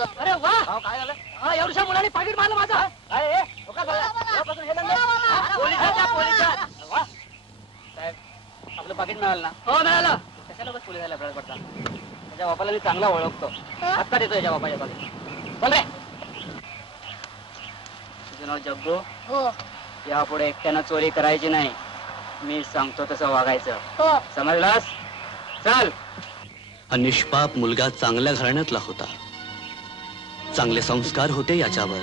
अरे वा, काय झालं? एवढ्या मुलाने पाकिट मारलं माझं. आपलं पाकिट मिळालं ना? हो मिळालं. कशाला बस पोलिसाला पडता? त्याच्या बापाला मी चांगला ओळखतो. आत्ता देतो याच्या बापाच्या पाकिट. बोल रे. तुझं नाव जग्गू? हो. यापुढे एकट्यानं चोरी करायची नाही. मी सांगतो तसं वागायचं. हो. समजलास? चल. हा निष्पाप मुलगा चांगल्या घराण्यातला होता. चांगले संस्कार होते याच्यावर.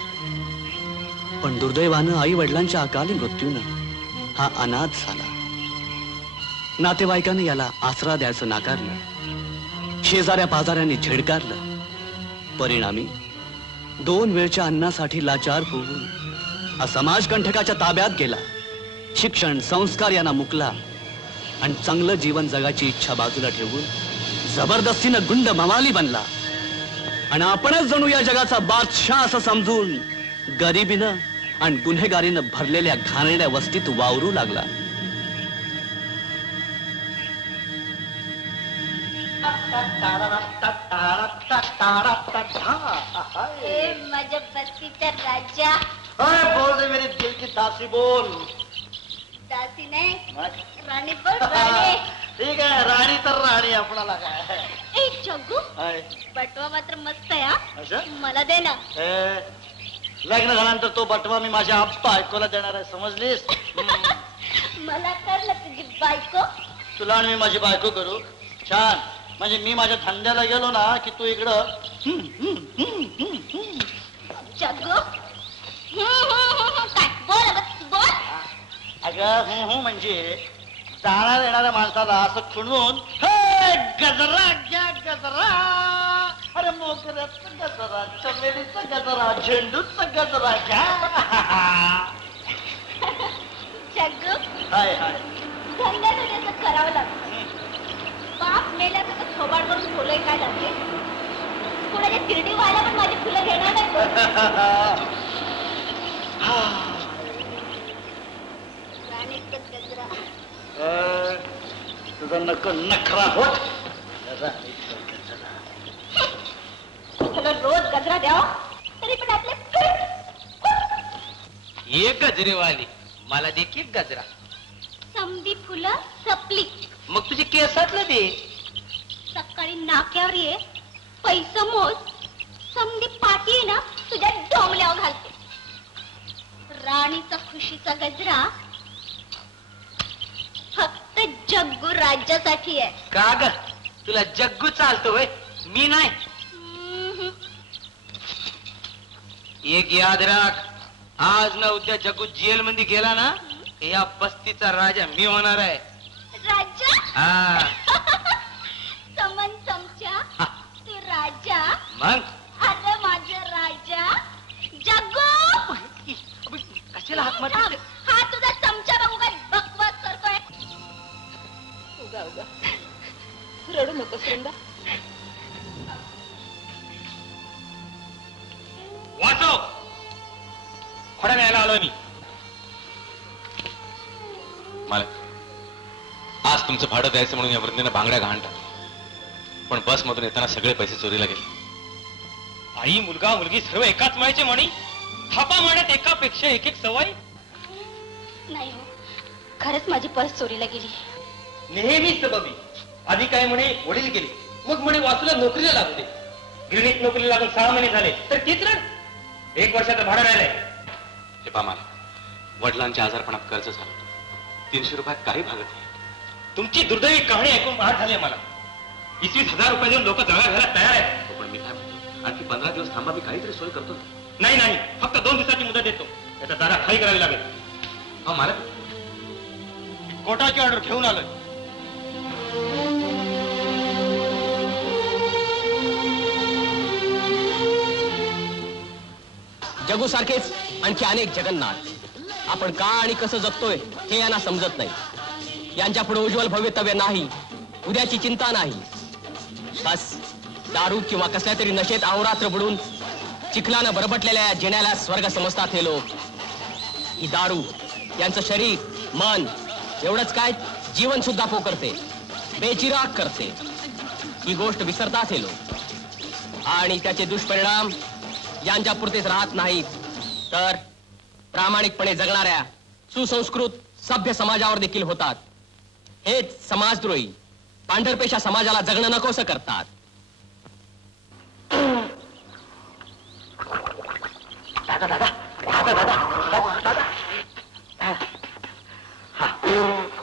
पण दुर्दैवानं आई वडिलांच्या अकाली मृत्यूनं हा अनाथ झाला. नातेवाईकांनी याला आसरा द्यायचं नाकारलं. शेजाऱ्या पाजाऱ्यांनी झिडकारलं. परिणामी 2 वेळच्या अन्नासाठी लाचार होऊन समाजकंठकाच्या ताब्यात गेला. शिक्षण संस्कार यांना मुकला आणि चांगलं जीवन जगाची इच्छा बाजूला ठेवून जबरदस्तीनं गुंड मवाली बनला. आणि आपणच जणू या जगाचा बादशाह असं समजून गरिबीनं आणि गुन्हेगारीनं भरलेल्या घाणेरड्या वस्तीत वावरू लागला. माझ्या बस्तीचा राजा. बोल दे मेरी दिल की दासी बोल. दासी नाही, राणी बोल. राणी. ठीक आहे, राणी तर राणी. आपणाला काय? ए जग्गू, बटवा मात्र मस्त आहे. मला दे ना. लग्न झाल्यानंतर तो बटवा मी माझ्या बायकोला देणार आहे, समजलीस? मला कर तुझी बायको. तुला आणि मी माझी बायको करू. छान. म्हणजे मी माझ्या धंद्याला गेलो ना की तू इकडं जग्गू. काय बोल बोल. अगं म्हणजे जाणार येणाऱ्या माणसाला असं खुणवून गजरा घ्या गजरा. अरे मोगऱ्याचा गजरा, चमेलीचा गजरा, झेंडूचा गजरा घ्या. जग्गू, हाय हाय. धंद्याचं करावं लागतं. बाप मेल्याचं तर थोबाड करून फुलं काय लागते. कुणाच्या तिरडी व्हायला पण माझी फुलं घेणार नाही. तुझा नखरा होत. रोज गजरा द्यावा तरी पण आपले एक गजरेवाली मला देखील गजरा. समधी फुलं सपली. मग तुझे केसातलं दे. सकाळी नाक्यावर ये, पैसे मोज. समधी पाठी ना तुझ्या डोंगल्यावर घालते. राणीचा खुशीचा गजरा फक्त जग्गू राज्यासाठी आहे. का ग, तुला जग्गू चालतो होय, मी नाही. एक याद राख, आज ना उद्या जग्गू जेल मध्ये गेला ना, या बस्तीचा राजा मी होणार आहे. राजा? हा. समन चमचा तू राजा. मग अरे माझा राजा जग्गू. कशाला हात मारते? हा तुझा चमचा बघू काय बकवास करतोय. उगा उगा रडू नको वृंदा. वाचव. थोड्या वेळाला आलोय मी. मालक, आज तुमचं भाडं द्यायचं म्हणून या वृद्धेनं बांगड्या गहाण टाकल्या. पण बस मधून येताना सगळे पैसे चोरीला गेले. आई मुलगा मुलगी सर्व एकाच मायचे म्हणी. थापा मारण्यात एकापेक्षा एक सवय. नाही हो, खरंच माझी पर्स चोरीला गेली. नेहमीच बबी. आधी काय म्हणे वडील गेले, मग म्हणे वासूला नोकरीला लागू दे. गिरणीत नोकरीला लागून 6 महिने झाले तर तीच रड. 1 वर्षाचं भाडं राहिलंय. हे पा मालक, वडिलांच्या आजारपणात कर्ज झालं. 300 रुपयात काही भागत नाही. तुमची दुर्दैवी कहाणी ऐकून पाठ झाली मला. 20,000 रुपये देऊन लोक जगा घ्यायला तयार आहेत. पण मी काय म्हणतो, आणखी 15 दिवस थांबा, मी काहीतरी सोय करतो. नाही नाही, फक्त 2 दिवसाची मुदत देतो. त्याचा जागा खाली करावी लागेल. हा मालक, कोर्टाची ऑर्डर घेऊन आलोय. जग्गू सारखेच आणखी अनेक जगन्नाथ. आपण का आणि कसं जगतोय हे यांना समजत नाही. यांच्या पुढे उज्ज्वल भवितव्य नाही, उद्याची चिंता नाही. बस दारू किंवा कसल्या तरी नशेत अहोरात्र बुडून चिखलानं बरबटलेल्या जिण्याला स्वर्ग समजतात हे लोक. ही दारू यांचं शरीर मन एवढंच काय, जीवन सुद्धा पोकरते, बेचिराग करते. ही गोष्ट विसरतात हे लोक. आणि त्याचे दुष्परिणाम यांच्यापुरतेच राहत नाहीत, तर प्रामाणिकपणे जगणाऱ्या सुसंस्कृत सभ्य समाजावर देखील होतात. हेच समाजद्रोही पांढरपेशा समाजाला जगणं नकोसं करतात. दादा दादा दादा दादा दादा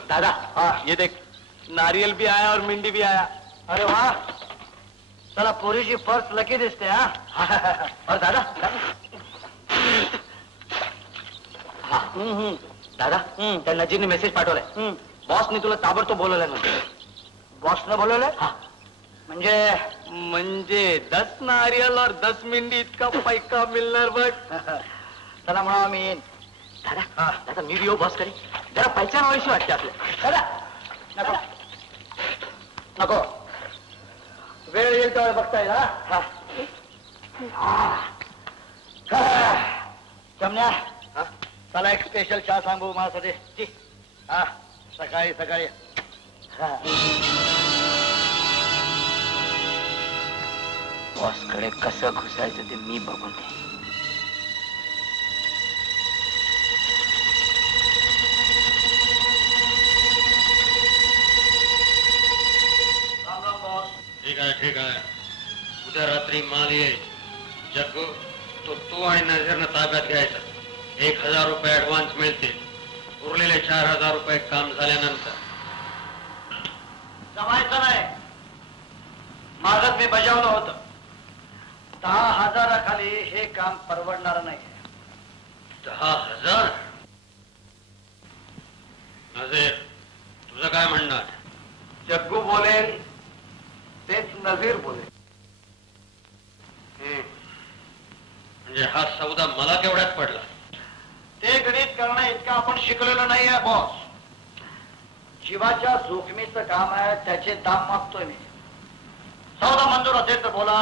दादा हाँ ये देख नारियल भी आया और मिंडी भी आया. अरे वाह चला पोरीची पर्स लकी दिसते हा. और दादा दादा त्या नजीरने मेसेज पाठवलाय. बॉसने तुला ताबडतोब बोलवलंय म्हणजे. बॉसनं बोलवलंय म्हणजे 10 नारियल और 10 मिंडी इतका पैका मिळणार बघ. चला म्हणा मी येईन. दादा दादा मी येऊ बॉस करी जरा पैसा व्हायची वाटते आपल्या. दादा नको नको वेळ येईल तेव्हा बघता येईल. चमण्या चला एक स्पेशल चहा सांगू माझ्यासाठी. हा सकाळी सकाळी. बॉसकडे कसं घुसायचं ते मी बघून घे. ठीक आहे ठीक आहे. उद्या रात्री माल येईल. जग्गू तू आणि नजरनं ताब्यात घ्यायचा. 1000 रुपये ऍडव्हान्स मिळतील. उरलेले 4000 रुपये काम झाल्यानंतर. जमायचं नाही. माझं मी बजावलं होतं. 10,000 खाली हे काम परवडणार नाही. 10,000? नजीर तुझं काय म्हणणार? जग्गू बोलेल तेच नजीर बोलेल. म्हणजे हा सौदा मला केवढ्यात पडला? ते गणित करणं इतकं आपण शिकलेलो नाही आहे बॉस. जीवाच्या जोखमीचं काम आहे. त्याचे दाम मागतोय मी. सौदा मंजूर असेल तर बोला.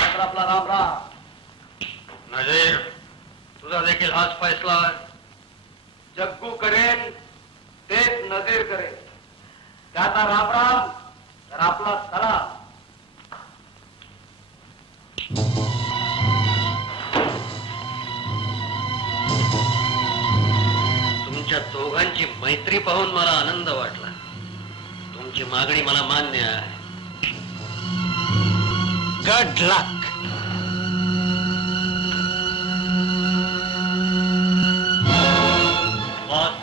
तर आपला राम राम. नजीर तुझा देखील हाच फैसला आहे. जग्गू करेल तेच नजीर करेल. त्याचा राम राम तर आपला सलाम. तुमच्या दोघांची मैत्री पाहून मला आनंद वाटला. तुमची मागणी मला मान्य आहे. गुड लक. बॉस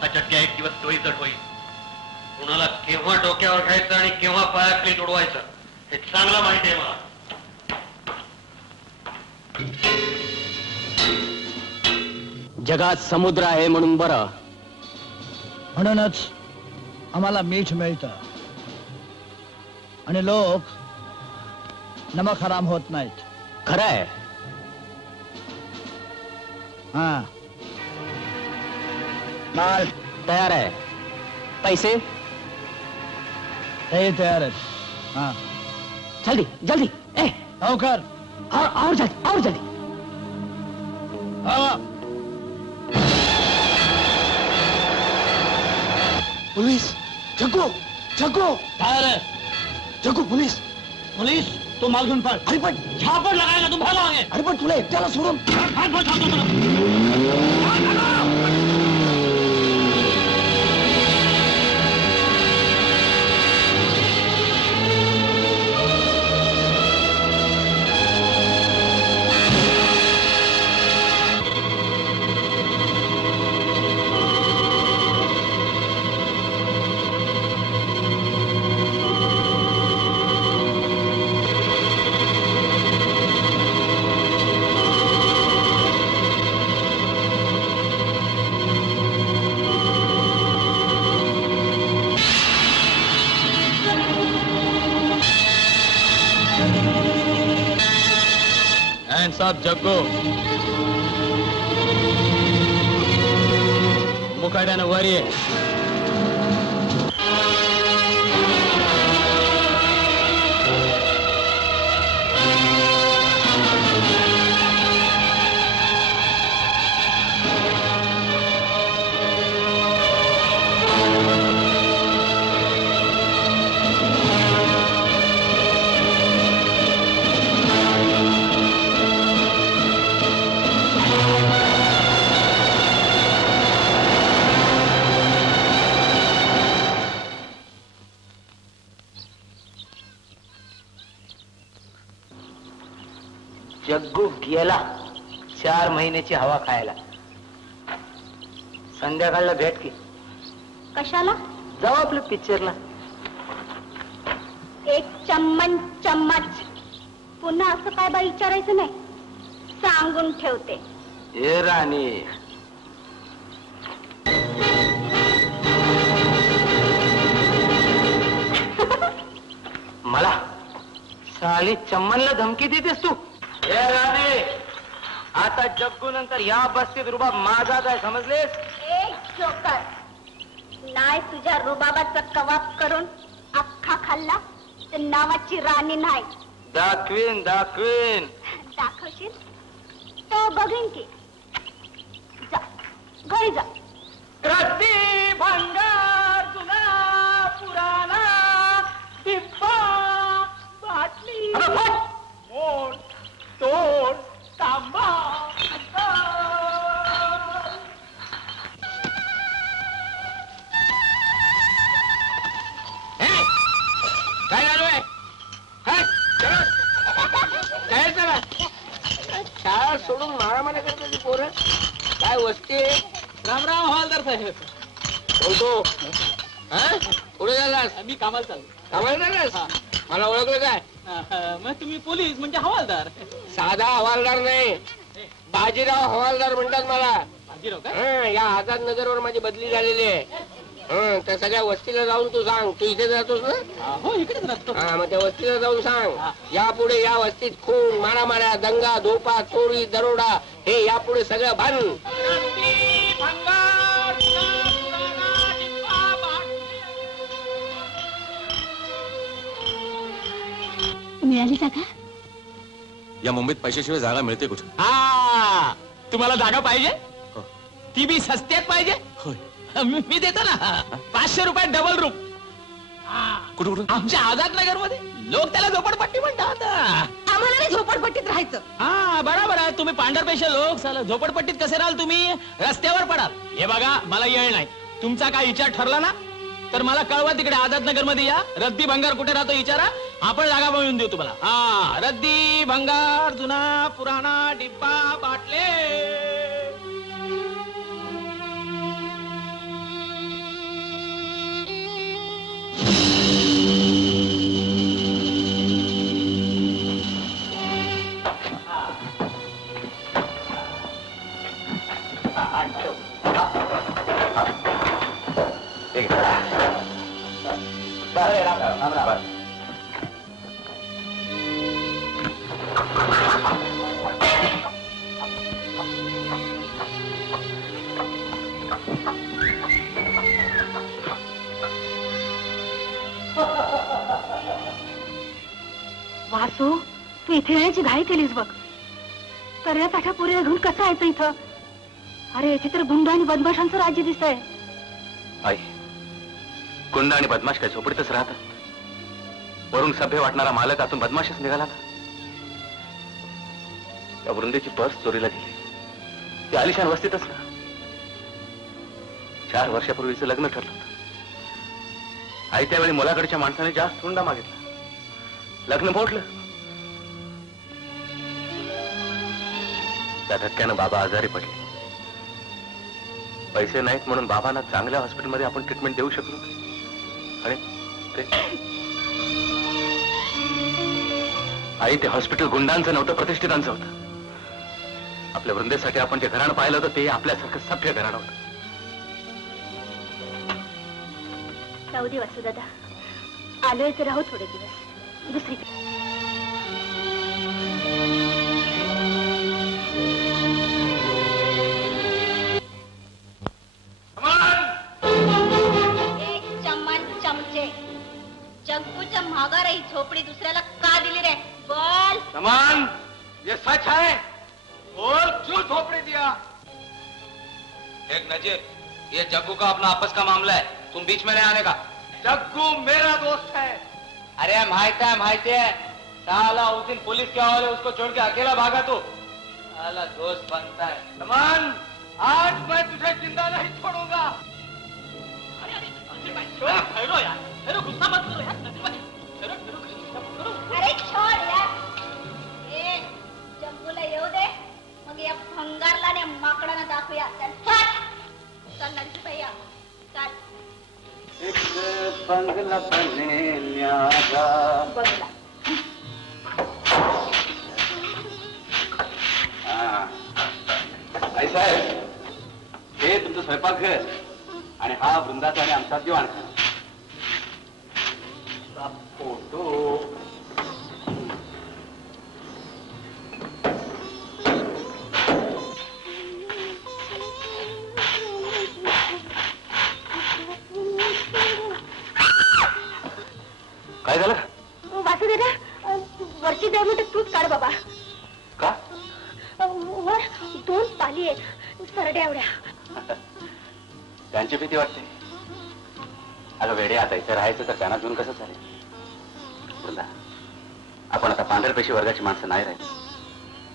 हा चक्क्या एक दिवस डोईचट होईल. कुणाला केव्हा डोक्यावर घ्यायचं आणि केव्हा पायाखाली तुडवायचं हे चांगलं माहिती आहे मला. जगात समुद्र आहे म्हणून बरं. म्हणूनच आम्हाला मीठ मिळतं आणि लोक नमक हराम होत नाहीत. खरं आहे. हा माल तयार आहे. पैसे ते तयार आहेत. हा जल्दी जल्दी. लवकर. और जल्दी और जल्दी. हा पुलिस जग्गू जग्गू बाहेर आहे. जग्गू पुलिस पुलिस तो माल घेऊन पळ. अरे पण झापड लगायला तुम भागोगे. अरे पण तुला एकट्याला सोडून साहब जग्गू मुकाट्यानं वर ये. जग्गू गेला 4 महिन्याची हवा खायला. संध्याकाळला भेट की. कशाला? जाऊ आपलं पिक्चरला. एक चम्मच पुन्हा असं काय बा विचारायचं नाही, सांगून ठेवते. हे राणी, मला साली चम्मनला धमकी देतेस तू? हे राणे, आता जग्गू नंतर या बस्तीत रुबाब माझाच आहे, समजलेस? एक जोकर, नाही तुझ्या रुबाबाचा कबाब करून अख्खा खाल्ला तर नावाची राणी नाही. दाखवीन. दाखवशील तो बघीन की. जा घरी जा. रद्दी भंगार जुना पुराणा डिब्बा बाटली मोड तोड तांबा. काय चालू आहे? काय चला शाळा सोडून मारामारी करते ती पोरं. काय वस्ती आहे? राम राम हवालदार साहेब. बोलतो. पुढे झालास? मी कामाला चाललो. कामाला झालास? मला ओळखलं काय? मग तुम्ही पोलीस म्हणजे हवालदार? साधा हवालदार नाही, बाजीराव हवालदार म्हणतात मला. बाजीराव काय? या आझाद नगरवर माझी बदली झालेली आहे. त्या सगळ्या वस्तीला जाऊन तू सांग. तू इथे जातोस ना? हो, इकडेच राहतो. मग त्या वस्तीला जाऊन सांग, यापुढे या वस्तीत खून, मारामाऱ्या, दंगा, धोपा, चोरी, दरोडा हे यापुढे सगळं बंद. मिळाली जागा? या मुंबईत पैशाशिवाय जागा मिळते कुठे? तुम्हाला जागा पाहिजे? ती बी सस्त्यात पाहिजे? मी देतो ना. 500 रुपयात डबल रूम. कुठे? आमच्या आझाद नगर मध्ये. लोक त्याला झोपडपट्टी म्हणतात. आम्हाला नाही झोपडपट्टीत राहायचं. बरोबर आहे. तुम्ही पांढरपेशा लोक साला झोपडपट्टीत कसे राहाल? तुम्ही रस्त्यावर पडाल. हे बघा, मला येळ नाही. तुमचा काय विचार ठरला ना तर मला कळवा. तिकडे आझाद नगर मध्ये या. रद्दी भंगार कुठे राहतो विचारा, आपण जागा मिळून देऊ तुम्हाला. रद्दी भंगार जुना पुराणा डिब्बा बाटले. वासू, तू इथे येण्याची घाई केलीस बघ. तर या ताठा पुरीला घेऊन कसं यायचं इथं? अरे याची तर गुंड आणि बदमाशांचं राज्य दिसतंय. आई, गुंड आणि बदमाश काय झोपडीतच राहतात? वरून सभ्य वाटणारा मालक आतून बदमाशच निघाला ना. त्या वृंदेची पर्स चोरीला गेली. ती आलिशान वस्तीतच ना. 4 वर्षापूर्वीचं लग्न ठरलं होतं. आई त्यावेळी मुलाकडच्या माणसाने जास्त हुंडा मागितला. लग्न मोडलं. त्या धक्क्यानं बाबा आजारी पडले. पैसे नाहीत म्हणून बाबांना चांगल्या हॉस्पिटलमध्ये आपण ट्रीटमेंट देऊ शकलो. आणि आई, ते हॉस्पिटल गुंडांचं नव्हतं, प्रतिष्ठितांचं होतं. आपल्या वृंदेसाठी आपण जे घराणं पाहिलं होतं ते आपल्यासारखं सभ्य घराणं होतं. राहू दे वासू दादा, आलोय तर राहू थोडे दिवस. दुसरी चमचे. जग्गूच्या माघार ही झोपडी दुसऱ्याला का दिली रे? बोल. समान, ये सच है? बोल, क्यों झोपड़ी दिया? एक नजीर, ये जग्गू का अपना आपस का मामला है, तुम बीच में नहीं आने का. जग्गू मेरा दोस्त है. अरे माहिती है. साला उस दिन पुलिस के हवाले उसको छोड़ के अकेला भागा तू. साला दोस्त बनता है. समान, आज मैं तुझे जिंदा नहीं छोड़ूंगा. गुस्सा मत करो यार. अरे छोड़ यार. जग्गू बनेण्याचा. बघला आई साहेब, हे तुमचं स्वयंपाकघर आणि हा वृंदाचा आणि आमचा दिवाणखाना. फोटो काय झालं? वासुदेवा, वरची जाऊ म्हणते तूच काढ बाबा. का? वर 2 पाली आहेत सरड्या एवढ्या. त्यांची भीती वाटते. अगं वेडे, आता इथे राहायचं तर त्यांना घेऊन कसं चालेल? वृंदा, आपण आता पांढरपेशी वर्गाची माणसं नाही राहील.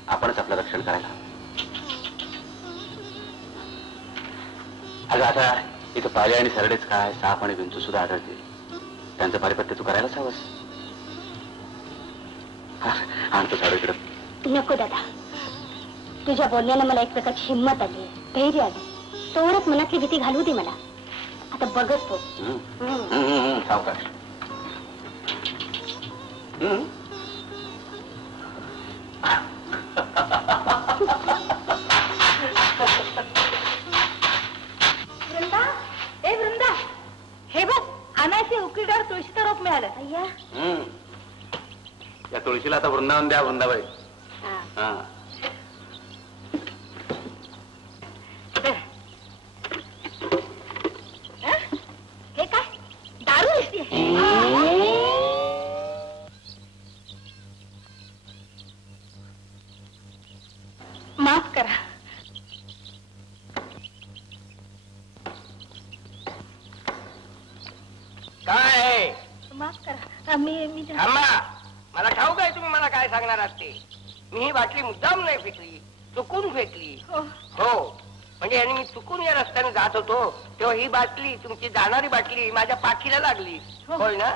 आपणच आपलं रक्षण करायला. अगं आता इथं पाले आणि सरडेच काय, साप आणि विंचू सुद्धा आढळतील. त्यांचं पारिपत्य तू करायलाच हवंस. आणतो झाडू इकडं. नको दादा, तुझ्या बोलण्यानं मला एक प्रकारची हिंमत आली, धैर्य आली. तोवरच मनातली भीती घालू दे मला. आता बघत तो. सावकाश. वृंदा, ए वृंदा, हे बघ अनायसे उकिडावर तुळशीचं रोप मिळालं. अय्या, या तुळशीला आता वृंदावन द्या वृंदाबाई. हा, हे काय दारू दिसते. माफ करा. काय माफ करा. मी थांबा, मला ठाऊक आहे तुम्ही मला काय सांगणार आहात ते. मी ही बाटली मुद्दाम नाही फेकली, चुकून फेकली. हो, म्हणजे यांनी मी चुकून या रस्त्याने जात होतो तेव्हा ही बाटली, तुमची जाणारी बाटली माझ्या पाठीला लागली. होय ना?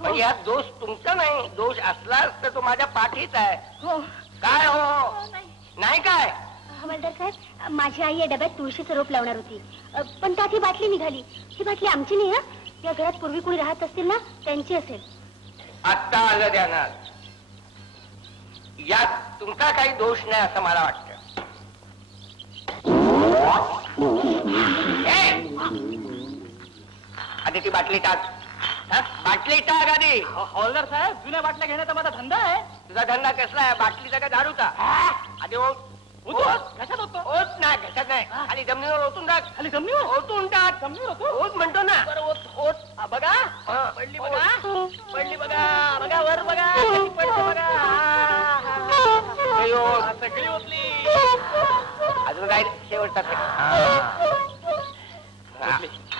म्हणजे हा दोष तुमचा नाही, दोष असलाच तर तो माझ्या पाठीत आहे. काय हो? नाही काय? हवालदार साहेब, माझी आई या डब्यात तुळशीचं रोप लावणार होती, पण त्यात ही बाटली निघाली. ही बाटली आमची नाही. या घरात पूर्वी कोणी राहत असतील ना, त्यांची असेल. आत्ता आलं ध्यानात. यात तुमचा काही दोष नाही असं मला वाटतं. आधी ती बाटली टाक. बाटली टाक आधी. हॉलदार साहेब, जुन्या बाटल्या घेण्याचा माझा धंदा आहे. तुझा धंदा कसला आहे? बाटलीचा का दारूचा? आधी घशात होतो. ओत नाही, घशात नाही. खाली जमिनीवर ओतून टाक. खाली जमिनीवर ओतून टाक. जमिनीवर ओत म्हणतो ना. ओत. बघा, पडली बघा, पडली बघा, बघा वर बघा, पडली बघा. सगळी ओतली. अजून काय शेवटचा.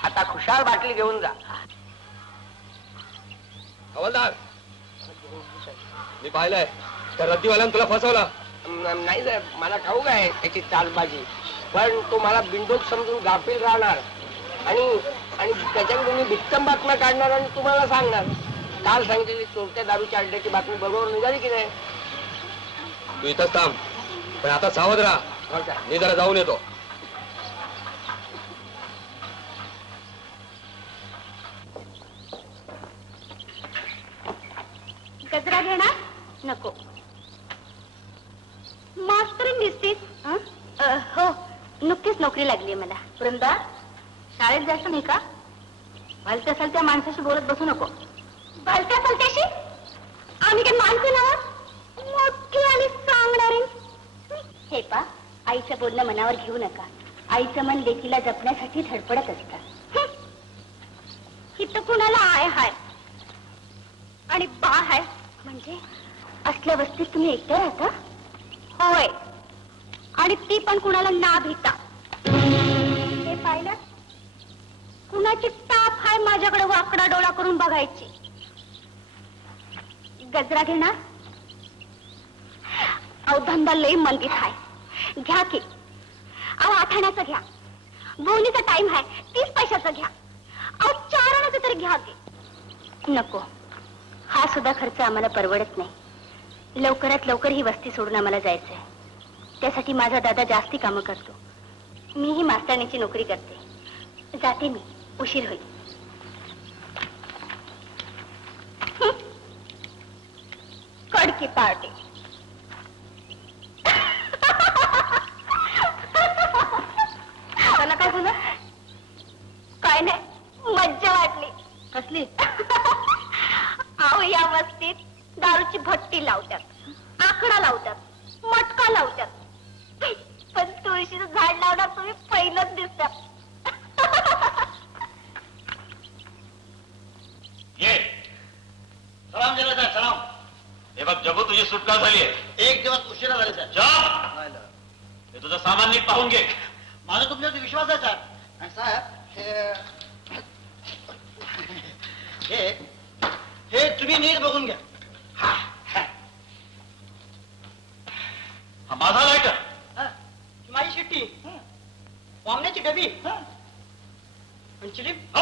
आता खुशाल बाटली घेऊन जा. हवालदार, मी पाहिलंय त्या रद्दीवाल्यानं तुला फसवला. नाही साहेब, मला ठाऊक आहे त्याची चालबाजी, पण तो मला बिंडोक समजून गाफील राहणार आणि त्याच्याकडून मी बित्तम बातम्या काढणार आणि तुम्हाला सांगणार. काल सांगितलेली चोरट्या दारूच्या अड्ड्याची बातमी बरोबर निघाली की नाही? तू इथंच थांब, पण आता सावध राहा. मी जरा जाऊन येतो. गजरा घेणार? नको. मास्तरीन दिसतीस. हो, नुकतीच नोकरी लागली मला. वृंदा, शाळेत जायचं नाही का? भलत्या सलत्या माणसाशी बोलत बसू नको. भलत्या सलत्याशी? आम्ही काही माणसं ना, मोठी आणि सांगणारी. हे पा, आईचं बोलणं मनावर घेऊ नका. आईचं मन लेकीला जपण्यासाठी धडपडत असतं. इथं कुणाला आय हाय आणि बा हाय म्हणजे असल्या वस्तीत तुम्ही एकटं राहता? होय, आणि ती पण कुणाला ना भीता. हे पाहिलं? कुणाची टाप हाय माझ्याकडे वाकडा डोळा करून बघायची. गजरा घेणार? अहो, धंदा लई मंदीत हाय. घ्या की. अहो, 8 आण्याचं घ्या. बोनीचा टाइम हाय. 30 पैशाचं घ्या. अहो, 4 आण्याचं तरी घ्या की. नको, हा सुद्धा खर्च आम्हाला परवडत नाही. लवकरात लवकर ही वस्ती सोडून आम्हाला जायचंय. त्यासाठी माझा दादा जास्ती कामं करतो. मीही मास्तराणीची नोकरी करते. जाते मी, उशीर होईल. की पार्टी. त्याला काय झालं? काय नाही, मज्जा वाटली. कसली? अहो या वस्तीत दारूची भट्टी लावतात, आकडा लावतात, मटका लावतात, पण तुळशीचं झाड लावणार तुम्ही पहिलंच दिसतात. ये सलाम दिला साहेब, सलाम. हे बघ जगू, तुझी सुटका झाली आहे. एक दिवस उशिरा झाले साहेब. जा, हे तुझं सामान नीट पाहून घे. माझा तुमच्यावरती विश्वास आहे साहेब. आणि साहेब हे तुम्ही नीट बघून घ्या. हा माझा लायटर, माझी शिट्टी, वामण्याची डबी, चिलीप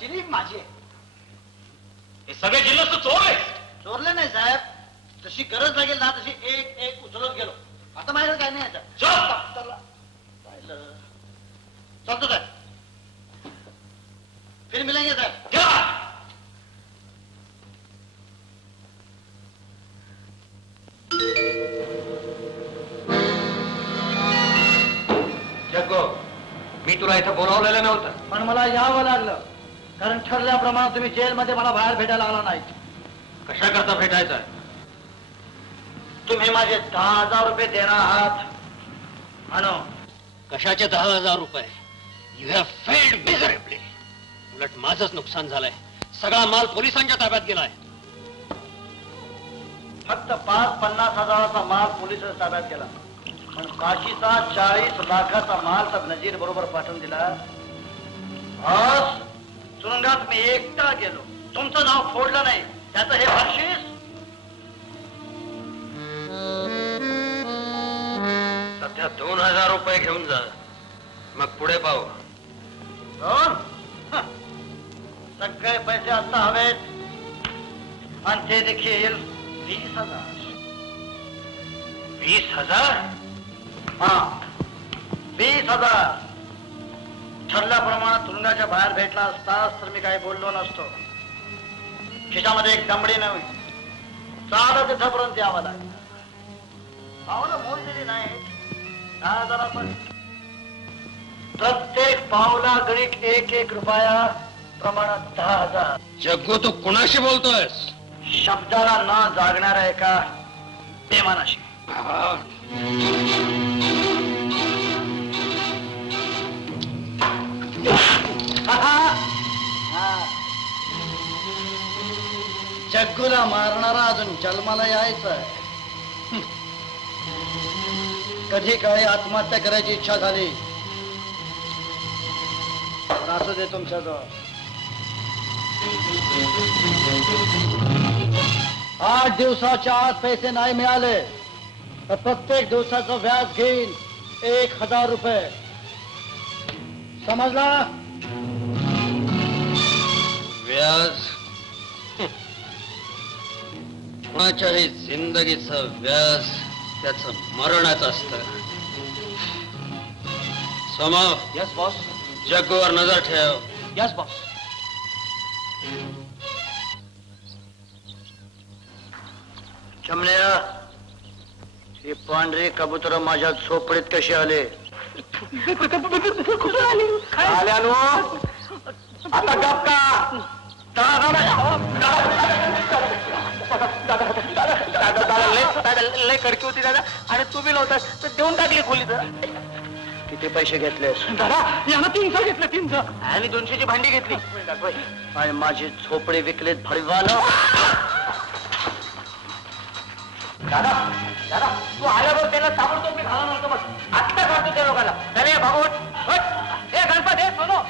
चिलीप माझी आहे. हे सगळे जिल्ह्यात तू चोरले? चोरले नाही साहेब, जशी गरज लागेल ना तशी एक एक उचलत गेलो. आता माझ्याकडे काय नाही साहेब. चलतो साहेब, फिर मिलेंगे साहेब. जग्गो, मी तुला इथं बोलावलेलं नव्हतं. पण मला यावं लागलं, कारण ठरल्याप्रमाणे तुम्ही जेलमध्ये मला बाहेर भेटायला आला नाही. कशा करता भेटायचं? तुम्ही माझे 10,000 रुपये देणार आहात. आणो. कशाचे 10,000 रुपये? You have failed miserably. उलट माझंच नुकसान झालंय. सगळा माल पोलिसांच्या ताब्यात गेलाय. फक्त 5-50 हजाराचा माल पोलिसांच्या ताब्यात गेला, पण काशीचा 40 लाखाचा माल तर नजीर बरोबर पाठवून दिला. आज तुरुंगात मी एकटा गेलो, तुमचं नाव फोडलं नाही, त्याचं हे बक्षीस. सध्या 2,000 रुपये घेऊन जा, मग पुढे पाहू. सगळे पैसे आता हवेत, आणि ते देखील 20,000. 20,000? हा, 20,000. ठरल्याप्रमाणे तुरुंगाच्या बाहेर भेटला असतास तर मी काही बोललो नसतो. खिशामध्ये एक दमडी नव्हे, चालत तिथपर्यंत यावं लागेल. पावलं मोजलेली नाही, 10,000 पण. प्रत्येक पावला गणित 1-1 रुपया प्रमाणात 10,000. जग्गू, तू कुणाशी बोलतोयस? शब्दाला न जागणाऱ्या एका बेमानाशी. जग्गूला मारणारा अजून जन्माला यायचं. कधी काळी आत्महत्या करायची इच्छा झाली, असू दे तुमच्याजवळ. 8 दिवसाच्या आत पैसे नाही मिळाले तर प्रत्येक दिवसाचं व्याज घेईन 1,000 रुपये. समजला? व्याज? कुणाच्याही जिंदगीचं व्याज त्याचं मरणच असतं. सोमव. Yes boss. जग्गूवर नजर ठेव. Yes boss. चमण्या, ही पांढरी कबूतर माझ्या झोपडीत कशी आले? आल्यानो आता गप का? लय कडकी होती दादा, आणि तू बी नव्हता तर देऊन टाकली खोली. किती पैसे घेतलेस? दादा यानं 300 घेतले. 300 आणि 200ची भांडी घेतली, आणि माझी झोपडी विकलीत भडवानं. दादा दादा, तू आल्यावर त्याला ताबडतोब मी घाला नव्हतं. बस आत्ता काढतो त्या लोकांना. चले भागवत. ए गणपत, हे सोनो,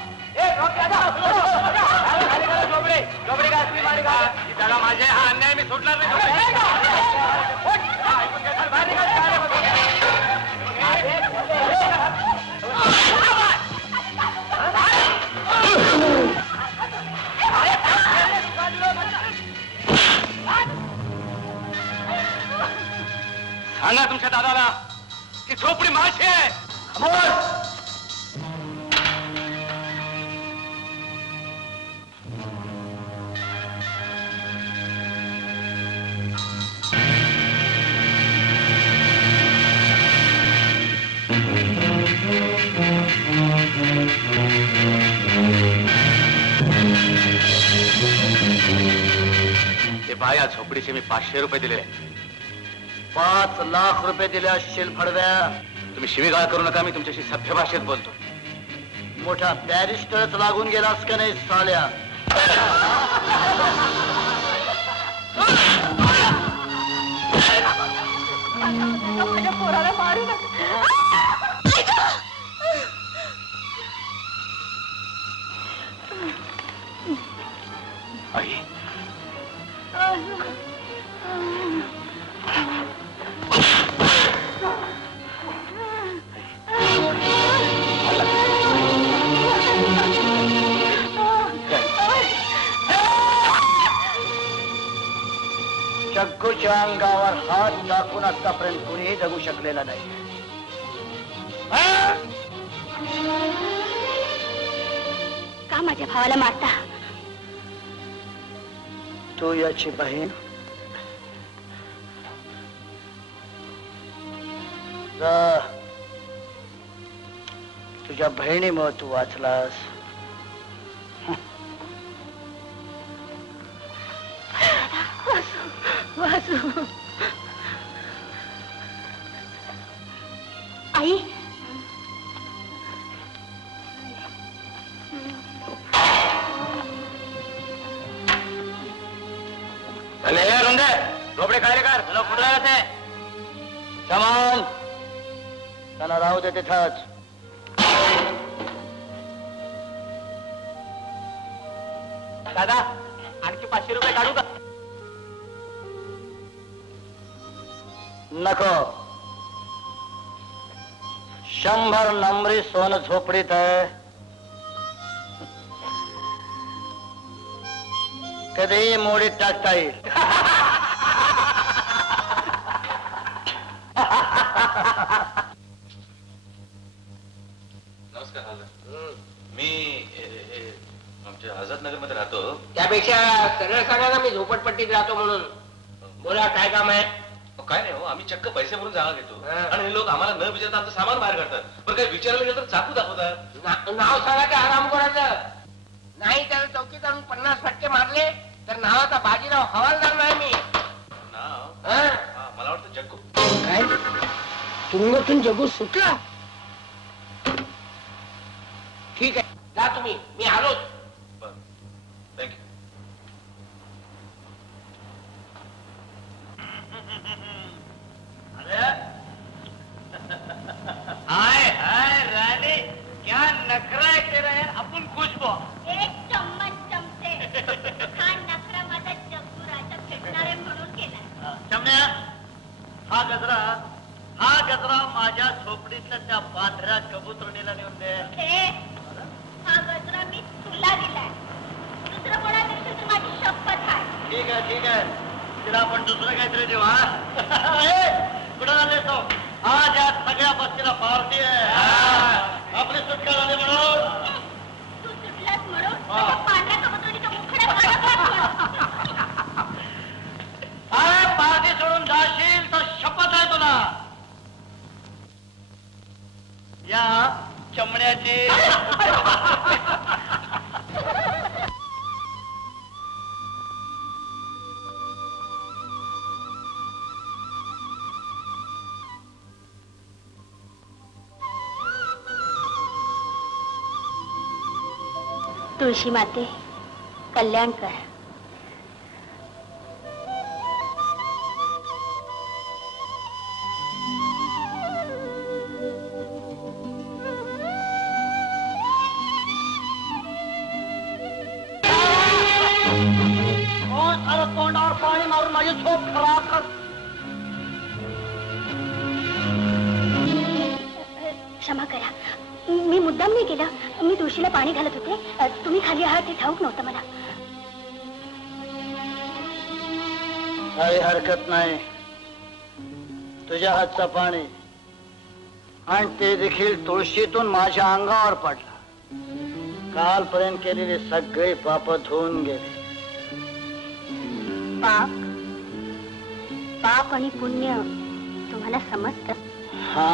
झोपडी का असली मारी का? त्याला माझे हा अन्याय मी सोडणार नाही. सांगा तुमच्या दादाला की झोपडी माझी आहे. पहा, या झोपडीचे मी 500 रुपये दिलेले आहेत. 5 लाख रुपये दिले असशील भडव्या. तुम्ही शिवीगाळ करू नका, मी तुमच्याशी सभ्य भाषेत बोलतो. मोठा बॅरिस्टरच लागून गेलास का नाही साल्या? माझ्या पोराला मारू नका. आई, जग्गूच्या अंगावर हात टाकून आतापर्यंत कुणीही जगू शकलेला नाही. का माझ्या भावाला मारता? तू याची बहीण, जा. तुझ्या बहिणीमुळे तू वाचलास. वासू. आई, झोपडे काय कर कुठे राहते? समान त्यांना राहू दे तिथंच. दादा, आणखी 500 रुपये काढू का? नको. 100 नंबरी सोनं झोपडीत आहे. कधीही मोडीत टाकता येईल. नमस्कार दादा. मी आमच्या आझाद नगर मध्ये राहतो. त्यापेक्षा सरळ सांगा ना, मी झोपडपट्टीत राहतो म्हणून. बोला, काय काम आहे? काय नाही हो, आम्ही चक्क पैसे भरून जागा घेतो आणि हे लोक आम्हाला न विचारता आमचं सामान बाहेर काढतात. पण काही विचारायला गेलं तर चाकू दाखवतात. नाव सांगा ते आराम करायचं नाही. त्याला चौकीत आणून 50 फटके मारले तर नावाचा बाजीराव हवालदार नाही मी. नाव? हा? मला वाटतं जग्गू. काय तुरुंगातून जग्गू सुटला? ठीक आहे, जा तुम्ही, मी आलोच. बरं, थँक्यू. हाय हाय राणे, क्या नखरा आहे तेरा यार. आपण खुश बो. एक चम्मच चमचे. हा नखरा माझा जग्गू राजा फेडणारे म्हणून केला. चमण्या, हा गजरा माझ्या झोपडीतल्या त्या पांढऱ्या कबुतरणीला नेऊन दे. हा गजरा मी तुला दिलाय. दुसरं कोणा दिवशी तर माझी शपथ आहे. ठीक आहे. तिला आपण दुसरं काहीतरी देऊ. हा कुठं आले तो? आज या सगळ्या बस्तीला पार्टी आहे. आपली सुटका झाली म्हणून. तू सुटलास म्हणून माझ्या पांढऱ्या कबुतरणीचा मुखडा काढत. अरे पार्टी सोडून जाशील तर शपथ आहे तुला. या चमड्याची तुळशी माते कल्याण कर. तोंडावर पाणी मारून माझी झोप खराब कर. क्षमा करा, मी मुद्दाम नाही केला. मी तुळशीला पाणी घालत होते. तुम्ही खाली आहात हे ठाऊक नव्हतं मला. काही हरकत नाही. तुझ्या हातचं पाणी आणि ते देखील तुळशीतून माझ्या अंगावर पडलं. कालपर्यंत केलेले सगळे पाप धुवून गेले. पाप आणि पुण्य तुम्हाला समजतं? हा,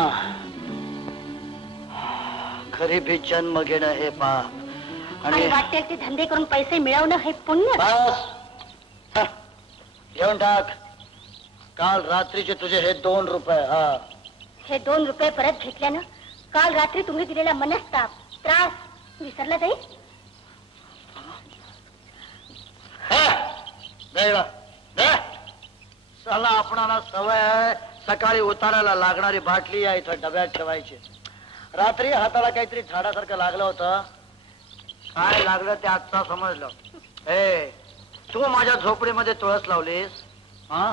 गरीबी जन्म घेणं हे पाप आणि वाटेल ते धंदे करून पैसे मिळवणं हे पुण्य. बस, घेऊन टाक. काल रात्रीचे तुझे हे 2 रुपये. हा, हे 2 रुपये परत घेतल्यानं काल रात्री तुम्ही दिलेला मनस्ताप, त्रास विसरला जाईल. साला आपणाला सवय आहे सकाळी उतारायला लागणारी बाटली या इथं डब्यात ठेवायची. रात्री हाताला काहीतरी झाडासारखं लागलं होतं. काय लागलं ते आत्ता समजलं. ए, तू माझ्या झोपडीमध्ये तुळस लावलीस. हा,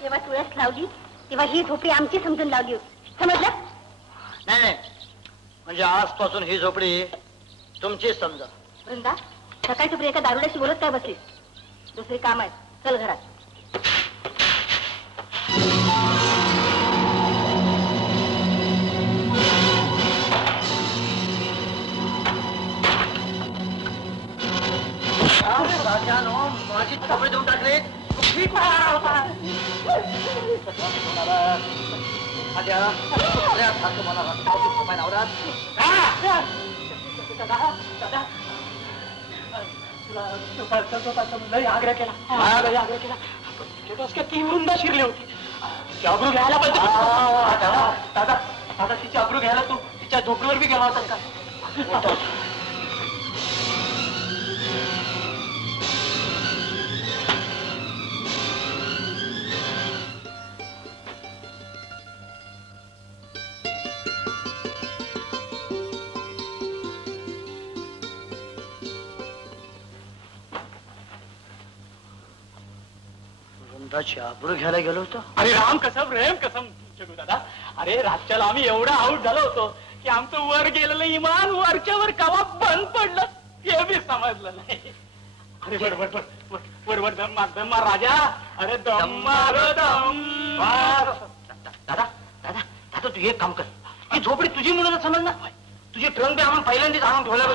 तेव्हा तुळस लावली तेव्हा ही झोपडी आमची समजून लावली होती, समजलं? नाही, म्हणजे आजपासून ही झोपडी तुमची समजा. वृंदा, सकाळी तुम्ही एका दारुड्याशी बोलत काय बसलीस? दुसरी काम आहे, चल घरात. माझी झोपडी देऊन टाकली. आग्रह केला ती वृंदा शिरली होती. अब्रू घ्यायला पाहिजे. दादा दादा तिची अब्रू घ्यायला तू तिच्या झोपडीवर बी गेला होता का? आबरू घ्यायला गेलो होतो. अरे राम कसम रेम कसम जगू दादा. अरे रातच्याला आम्ही एवढा आऊट झालो होतो की आमचं वर गेलेलं इमान वरच्यावर कवा बंद पडलं हे बी समजलं नाही. अरे बरोबर दम मार राजा. अरे दम मारो दम. दादा दादा दादा तू एक काम कर. ही झोपडी तुझी म्हणून समज ना. तुझी ट्रंक बी आम्हाला पहिल्यांदाच आणून ठेवल्या.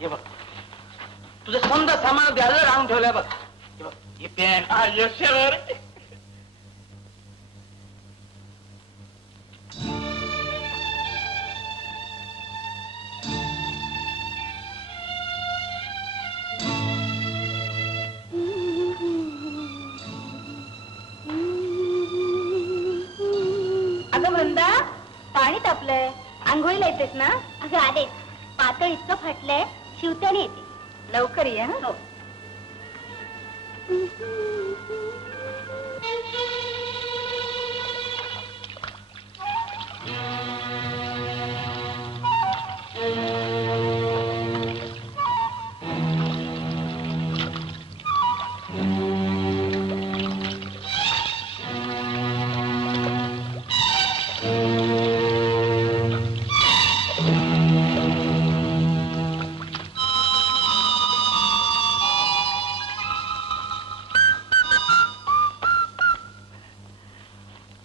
हे बघ तुझं समजा सामान द्यायला आणून ठेवलंय बघ. हे पॅन यशवर अगं वृंदा, पाणी तापलंय, आंघोळीला येतेस ना? अगं आलेच. पातळ इतकं फाटलंय, शिवत्याने येते. लवकर ये. हो.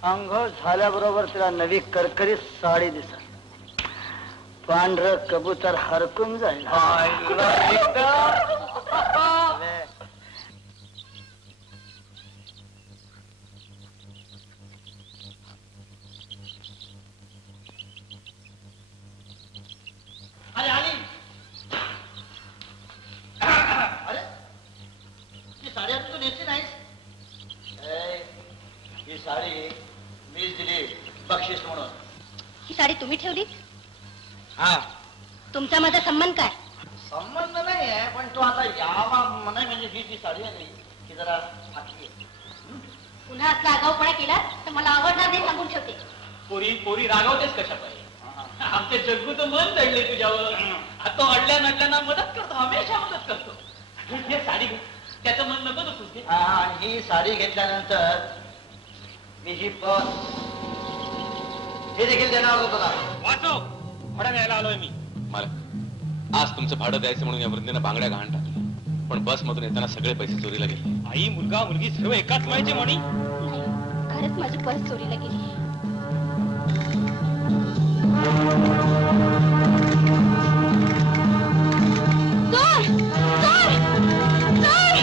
अंघोळ झाल्याबरोबर तिला नवी करकरीत साडी दिसत. पांढर कबूतर हरकून जाईल. अरे ही साडी आता तू नेसली नाहीस. ही साडी मीच दिली बक्षीस म्हणून. ही साडी तुम्ही ठेवली? हा. तुमचा माझा संबंध काय? संबंध नाही आहे, पण तू आता यावा म्हणाय म्हणजे ही जी साडी आहे की जरा फाटली आहे. पुन्हा असला आगाऊपणा केला तर मला आवडणार नाही सांगून ठेवते. पोरी रागवतेस कशा पाहिजे? आमचे जग्गूचं मन चढले तुझ्यावर. आता अडल्या नडल्यांना मदत करतो, हमेशा मदत करतो. हे साडी घे, त्याचं मन नको तुझे. ही साडी घेतल्यानंतर मी ही पर्स हे देखील देणार होतो तुला. वाचो, भाडं न्यायला आलोय मी. मालक, आज तुमचं भाडं द्यायचं म्हणून या वृद्धेनं बांगड्या गहाण टाकल्या, पण बस मधून येताना सगळे पैसे चोरीला गेले. आई, मुलगा मुलगी सर्व एकाच माहिती म्हणी. खरंच माझी पर्स चोरीला गेली. चोर! चोर! चोर!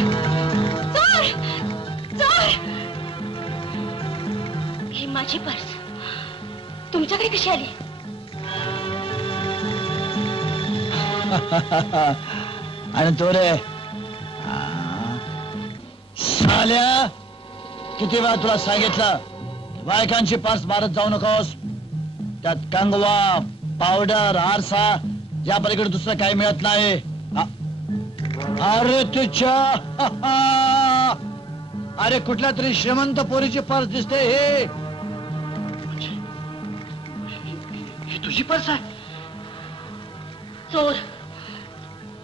चोर! चोर! ही माझी पर्स तुमच्याकडे कशी आली? आणि तो रे साल्या, किती वेळा तुला सांगितलं बायकांची पर्स मारत जाऊ नकोस. त्यात कंगवा, पावडर, आरसा या पलीकडे दुसरं काही मिळत नाही. अरे तुझ्या अरे कुठल्या तरी श्रीमंत पोरीची पर्स दिसते. ही तुझी पर्स आहे? चोर,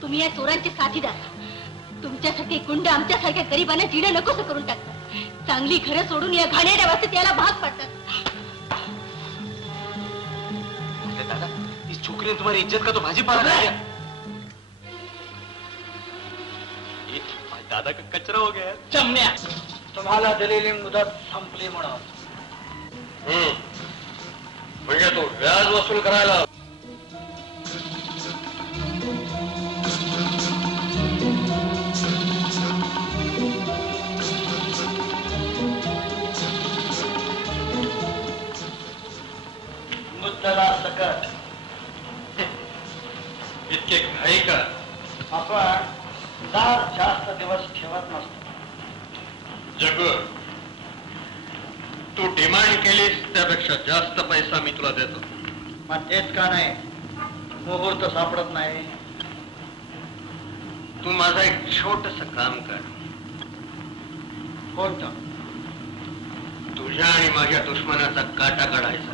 तुम्ही या चोरांचे साथीदार. तुमच्यासारखे गुंड आमच्यासारख्या गरिबांना जिडं नकोस करून टाकतात. चांगली घरं सोडून या घाणेरड्या वाचत याला भाग पडतात. दादा, इस छोकरी ने तुम्हारी इज्जत का तो भाजीपाला कर दिया. दादा का कचरा हो गया. चमण्या, तुम्हाला दिलेली मुदत संपली म्हणून. म्हणजे तो व्याज वसूल करायला मुद्दला सकट. इतके घाई का? आपण दार जास्त दिवस ठेवत नसतो. जग, तू डिमांड केलीस त्यापेक्षा जास्त पैसा मी तुला देतो. मग तेच का नाही? मुहूर्त सापडत नाही. तू माझा एक छोटस काम कर. कोणतं? तुझ्या आणि माझ्या दुश्मनाचा काटा काढायचा.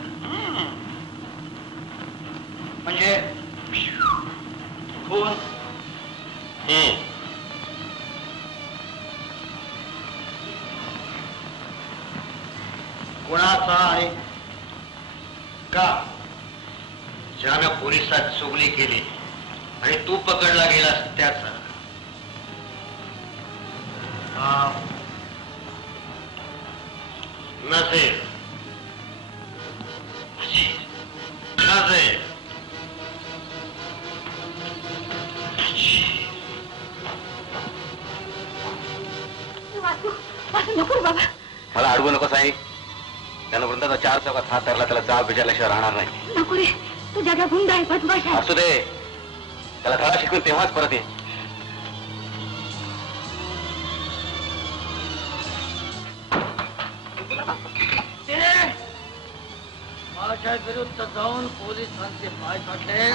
म्हणजे खून? कुणाचा आहे का? ज्यानं पोलिसात चुगली केली आणि तू पकडला गेलास त्याचा. नसेल नसेल नको बाबा. मला अडवू नको साई. त्यानं वृंदाचा 4 चौकात हात धरला, त्याला जाब विचारल्याशिवाय राहणार नाही. नको रे, तू जगा गुंड आहे, बदमाश आहे. असू दे, त्याला धडा शिकून तेव्हाच परत ये. माझ्या विरुद्ध जाऊन पोलिसांचे पाय काढले,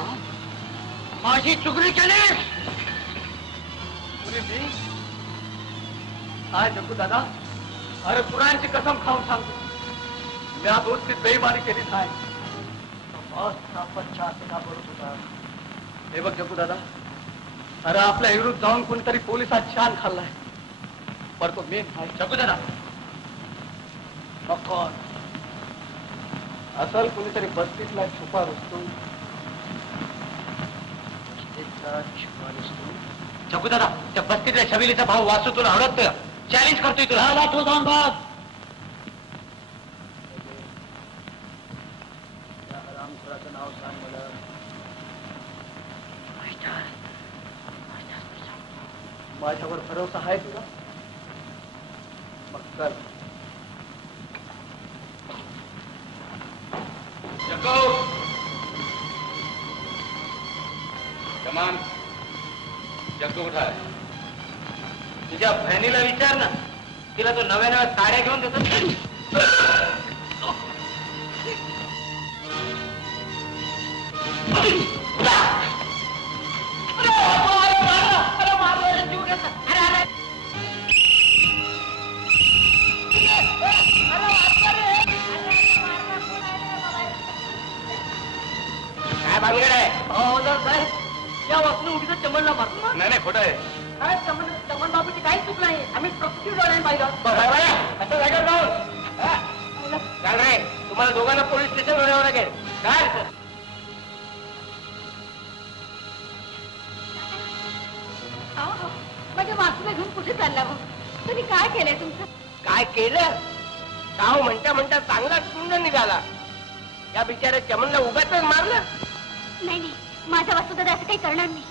माझी चुगली केली. काय जगू दादा, अरे पुराणची कसम खाऊन सांगतो, मी या गोष्टीत बेईमानी केली नाही. पडत होता. हे बघ जगू दादा, अरे आपल्या विरुद्ध जाऊन कोणतरी पोलिसात छान खाल्लाय, पण तो मी नाही. जगू दादा, कोण? असल कोणीतरी 32ला छुपा रुसतो. जगू दादा, त्या 32ल्या छबिलीचा भाव वाचू तुला आवडत? चॅलेंज करतोय तुला. रामपुराचं नाव सांग मला. माझ्यावर भरोसा आहे तुला? मग कर. कमान जग्गू कुठं आहे? तुझ्या बहिणीला विचार ना, तिला तो नव्या नव्या साड्या घेऊन देतो. काय भानगड आहे? या वाचून उगीच चमनला मारतो. नाही खोटं आहे. काय चमन बाबूची काहीच चूक नाही. आम्ही प्रकृती डोळ्याने पाहिलं. असं जागेवर जाऊन चाल रे, तुम्हाला दोघांना पोलीस स्टेशनवर यावं लागेल. काय माझ्या मासूला घेऊन कुठे चालला हो? तुम्ही काय केलंय तुमचं? काय केलं? गाव म्हणता म्हणता चांगला गुंड निघाला. या बिचाऱ्या चमनला उगाच मारलं. नाही नाही, माझा वासुदादा असं काही करणार नाही.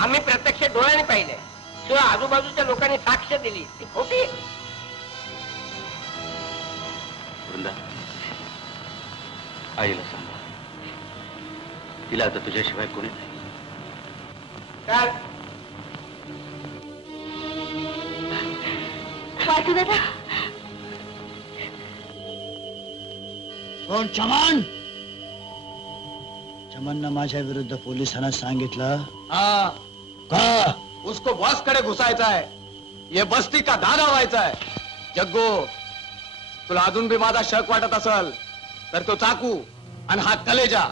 आम्ही प्रत्यक्ष डोळ्याने पाहिले, शिवाय आजूबाजूच्या लोकांनी साक्ष दिली, ती खोटी. वृंदा, आईला सांगा, तिला आता तुझ्याशिवाय कोणी नाही. काय वासू दादा कोण? चमन? चमननं माझ्या विरुद्ध पोलिसांना सांगितलं हाँ का? उसको बॉस कडे घुसायचा आहे. ये बस्ती का दादा व्हायचा आहे. जग्गू, तुला अजून बी माझा शक वाटत असल तर तो चाकू आणि हा कलेजा.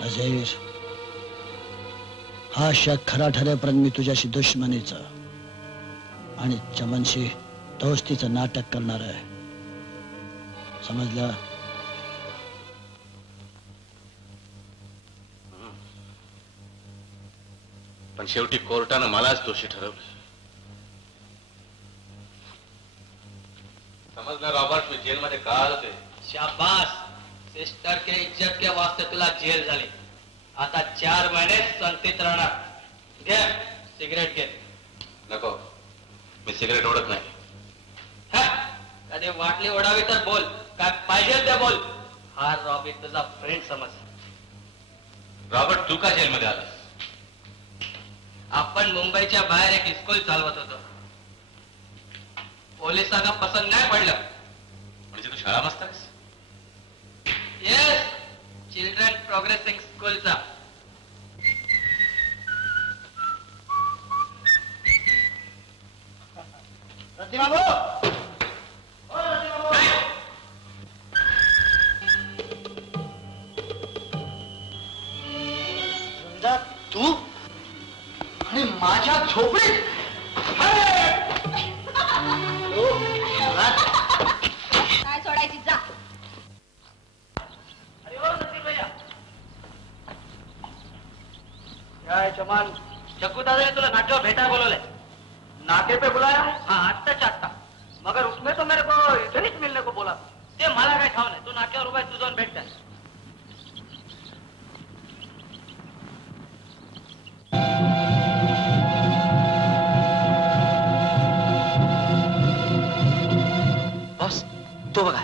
नजीर, हा शक खरा ठरेपर्यंत मी तुझ्याशी दुश्मनीचा आणि चमनशी दोस्तीचं नाटक करणार आहे. समजलं? पण शेवटी कोर्टानं मलाच दोषी ठरवलं. समजलं रॉबर्ट, मी जेलमध्ये का आलो ते? शाबास, सिस्टर के इज्जत के वास्ते तुला जेल झाली. आता 4 महिने संतीत राहणार. घे सिगरेट घे. नको, मी सिगरेट ओढत नाही. कधी वाटली ओढावी तर बोल, काय पाहिजे ते बोल. हा रॉबी तुझा फ्रेंड समज. रॉबर्ट, तू का जेलमध्ये आलास? आपण मुंबईच्या बाहेर एक स्कूल चालवत होतो. पोलिसांना पसंत नाही पडलं. म्हणजे तू शाळा मस्तास? येस, चिल्ड्रन प्रोग्रेसिंग स्कूलचा. तू आणि माझ्या झोपडीत काय सोडायची जा. काय चमन? जग्गू दादा ने तुला नाट्यावर भेटायला बोलवलंय. नाके पे बुलाया है? हाँ, आत्ताच्या आत्ता. मगर उसमें तो मेरे को इधर ही मिलने को बोला. ते मला काय ठाव नाही. तू नाट्यावर उभा आहे, तू जाऊन भेट. बॉस, तो बघा.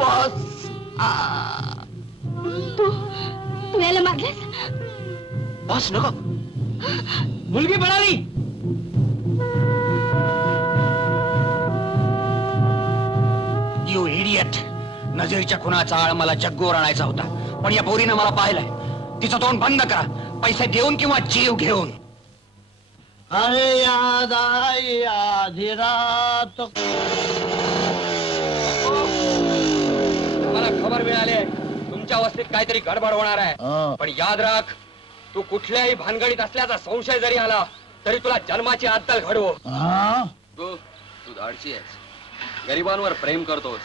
बॉस, तू याला मारलेस? बॉस नको. मुलगी पळाली. You idiot. नजरीच्या खुनाचा आळ मला जग्गूवर आणायचा होता, पण या पोरीनं मला पाहिलंय. तिचं तोंड बंद करा, पैसे देऊन किंवा जीव घेऊन. अरे याद आई आधी रात. मला खबर मिळाली आहे तुमच्या वस्तीत काहीतरी गडबड होणार आहे. पण याद राख, तू कुठल्याही भानगडीत असल्याचा संशय जरी आला तरी तुला जन्माची अद्दल घडवो. तू धाडशी आहेस, गरिबांवर प्रेम करतोस.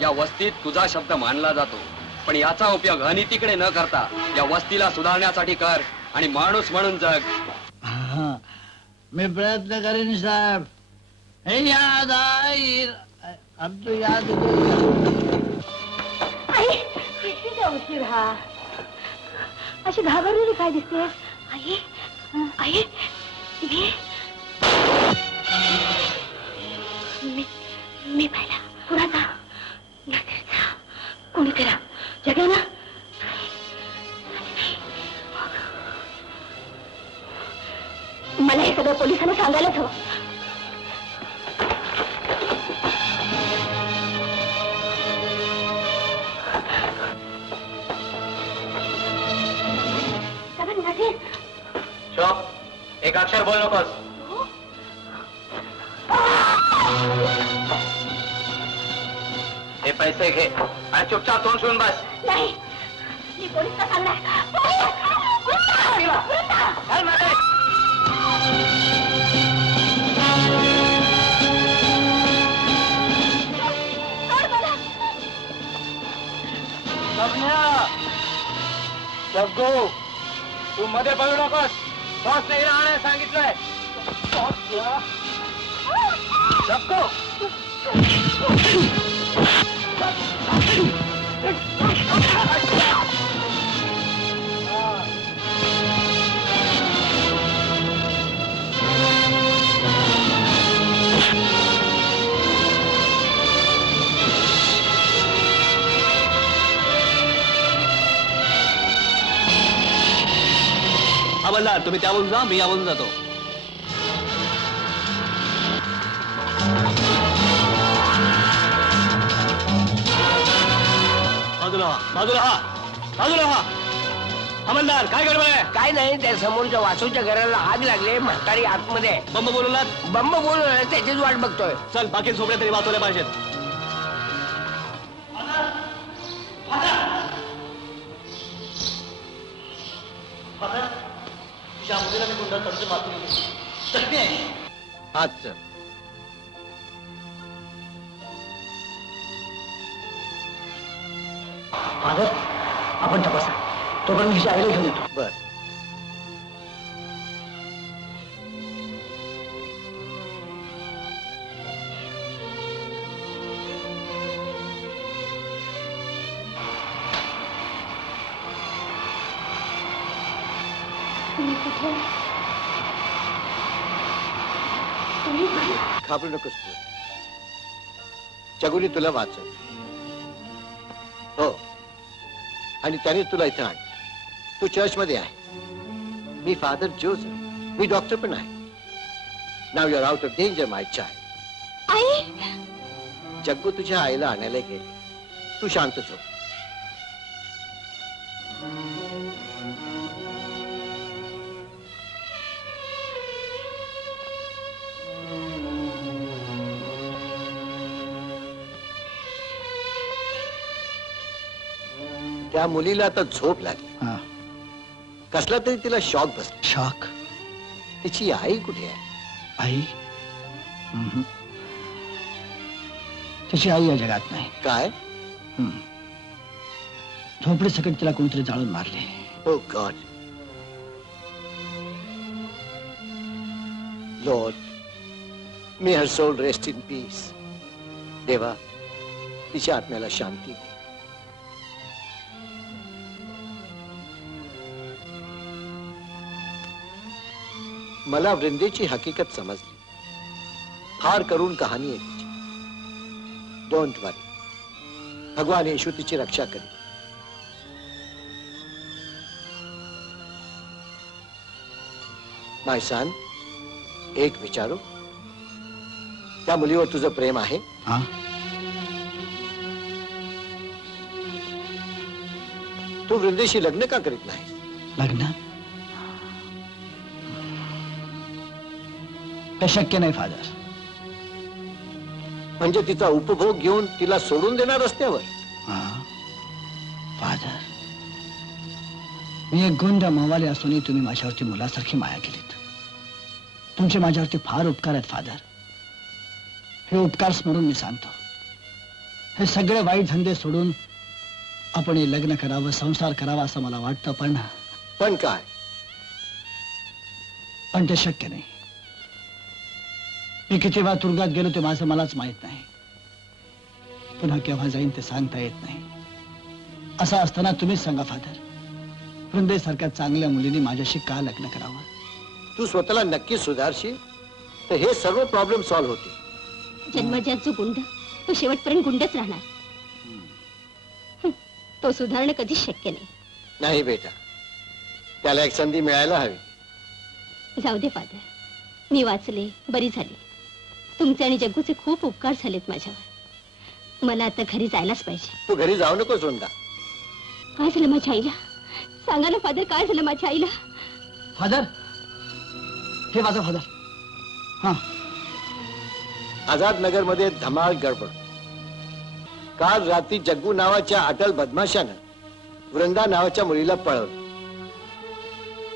या वस्तीत तुझा शब्द मानला जातो, पण याचा उपयोग अनितीकडे न करता या वस्तीला सुधारण्यासाठी कर आणि माणूस म्हणून जग. मी प्रयत्न करीन साहेब. हे याद आई अब तो याद आई, किती उशीर हा. अशी घाबरलेली काय दिसते? आई, आई, मी पाहिला पुराचा कोणी करा जगे ना. मला हे सगळं पोलिसांना सांगायलाच हवं. चुप, एक अक्षर बोल नकोस. हे पैसे घे आणि चुपचाप तोंड सोडून बस. नाही, मी पोलिसांना सांगणार. जग्गू, तू मध्ये पडू नकोस. बॉसने राहण्यास सांगितलंय. जग्गू, हवालदार तुम्ही त्यावरून जा, मी यावरून जातो. बाजूला हा. हवालदार काय गडबड आहे? काय नाही, त्या समोरच्या वासूच्या घराला आग लागली, म्हातारी आतमध्ये आहे. बंब बोलवलात? बंब बोलवलं, त्याचीच वाट बघतोय. चल बाकी झोपड्या तरी वाचवल्या पाहिजेत. तुझ्या मुलीला मी गुंडा कर्ज मागतो. आज चल. फादर, आपण तपासा. तोपर्यंत हिच्या आईला घेऊन येतो. बर. घाबरू नकोस तू. जगुली तुला वाचव. हो, आणि त्याने तुला इथं आण. तू चर्च मध्ये आहे. मी फादर जोसेफ, मी डॉक्टर पण आहे. Now your out of danger my child. आई, जग्गू तुझ्या आईला आणायला गेले. तू शांत झोप. त्या मुलीला आता झोप लागली. कसला तरी तिला शॉक बसला. शॉक? तिची आई कुठे आहे? आई? तिची आई या जगात नाही. काय? झोपडी सकट तिला कोणतरी जाळून मारले. Oh God. Lord, may her soul rest in peace. देवा, तिच्या आत्म्याला शांती दे. मला वृंदेची हकीकत समजली. फार करून कहाणी आहे तिची. डोंट वरी, भगवान येशू तिची रक्षा करेल. माय सन, एक विचारू, त्या मुलीवर तुझं प्रेम आहे? तू वृंदेशी लग्न का करीत नाही? लग्न? ते शक्य नाही फादर. म्हणजे तिचा उपभोग घेऊन तिला सोडून देणार रस्त्यावर? फादर, मी एक गुंड मवाले असूनही तुम्ही माझ्यावरती मुलासारखी माया केलीत. तुमचे माझ्यावरती फार उपकार आहेत फादर. हे उपकार स्मरून मी सांगतो, हे सगळे वाईट धंदे सोडून आपण हे लग्न करावं, संसार करावा असं मला वाटतं. पण काय? पण ते शक्य नाही. मी किती वेळा तुरुंगात गेलो ते माझं मलाच माहित नाही. पुन्हा केव्हा जाईन ते सांगता येत नाही. असं असताना तुम्हीच सांगा फादर, वृंदेसारख्या चांगल्या मुलीने माझ्याशी का लग्न करावं? तू स्वतःला नक्की सुधारशील तर हे सर्व प्रॉब्लेम सॉल्व्ह होतील. जन्मजात जो गुंड तो शेवटपर्यंत गुंडच राहणार. तो सुधारणं कधीच शक्य नाही. नाही बेटा, त्याला एक संधी मिळायला हवी. जाऊ दे फादर, मी वाचले, बरी झाली. तुमचे आणि जग्गूचे खूप उपकार झालेत माझ्यावर. मला आता घरी जायलाच पाहिजे. तू घरी जाऊ नकोस वृंदा. काय झालं माझ्या आईला? सांगा ना फादर, काय झालं माझ्या आईला? फादर, हे वाचा फादर. आझाद नगर मध्ये धमाल गडबड. काल रात्री जग्गू नावाच्या अटल बदमाशानं वृंदा नावाच्या मुलीला पळवलं.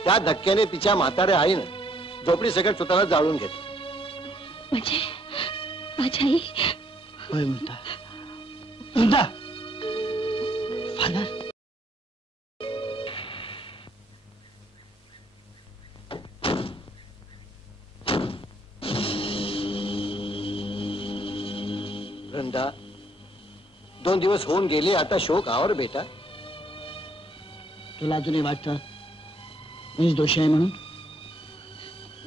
त्या धक्क्याने तिच्या म्हाताऱ्या आईनं झोपडी सकट स्वतःला जाळून घेतलं. म्हणजे माझी आई? होय म्हणता. वृंदा, फादर, वृंदा, 2 दिवस होऊन गेले, आता शोक आवर बेटा. तुला अजूनही वाटतं मीच दोषी आहे म्हणून?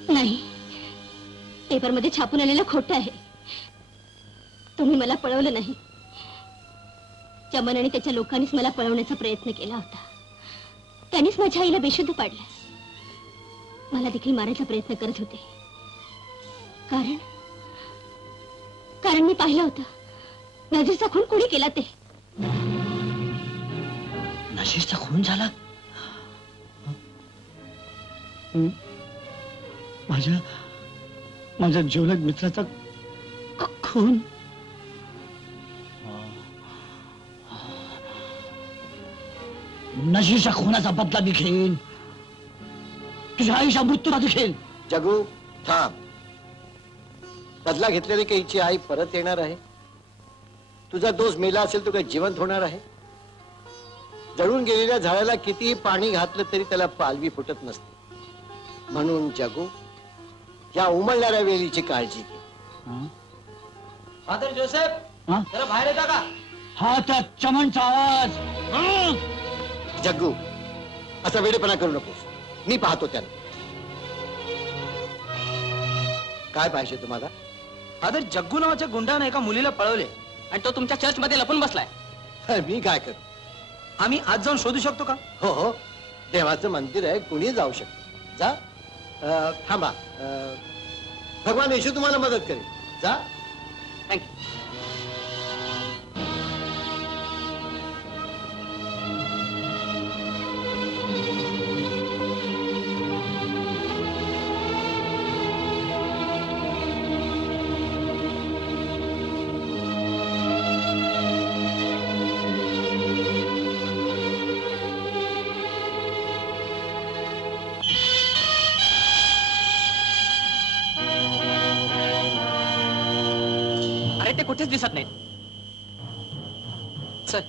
नाही, पेपरमध्ये छापून आलेलं खोटं आहे. तुम्ही मला पळवलं नाही. चमन आणि त्याच्या लोकांनीच मला पळवण्याचा प्रयत्न केला होता. त्यांनीच माझ्या आईला बेशुद्ध पाडलं. मला देखील मारायचा प्रयत्न करत होते, कारण कारण मी पाहिलं होतं नजीरचा खून कोणी केला ते. नजीरचा खून झाला? माझ्या जिवलग मित्राचा खून? नजीरच्या खुनाचा बदला मी घेईन, तुझ्या आईच्या मृत्यूला देखील. जगू थांब. बदला घेतलेली काही हिची आई परत येणार आहे? तुझा दोष मेला असेल तो काही जिवंत होणार आहे? जळून गेलेल्या झाडाला कितीही पाणी घातलं तरी त्याला पालवी फुटत नसते. म्हणून जगू, या उमलणाऱ्या वेलीची काळजी घे. फादर जोसेफ, जरा बाहेर येता का? हा त्या चमनचा आवाज. जग्गू, असा वेडेपणा करू नकोस. मी पाहतो त्यांना. काय पाहिजे तुम्हाला? फादर, जग्गू नावाच्या गुंडाने एका मुलीला पळवले आणि तो तुमच्या चर्च मध्ये लपून बसलाय. मी काय करू? आम्ही आज जाऊन शोधू शकतो का? हो हो, देवाचं मंदिर आहे, कुणी जाऊ शकतो. जा. थांबा. भगवान येशू तुम्हाला मदत करेल. जा. थँक्यू. ते कुठेच दिसत नाहीत. चल.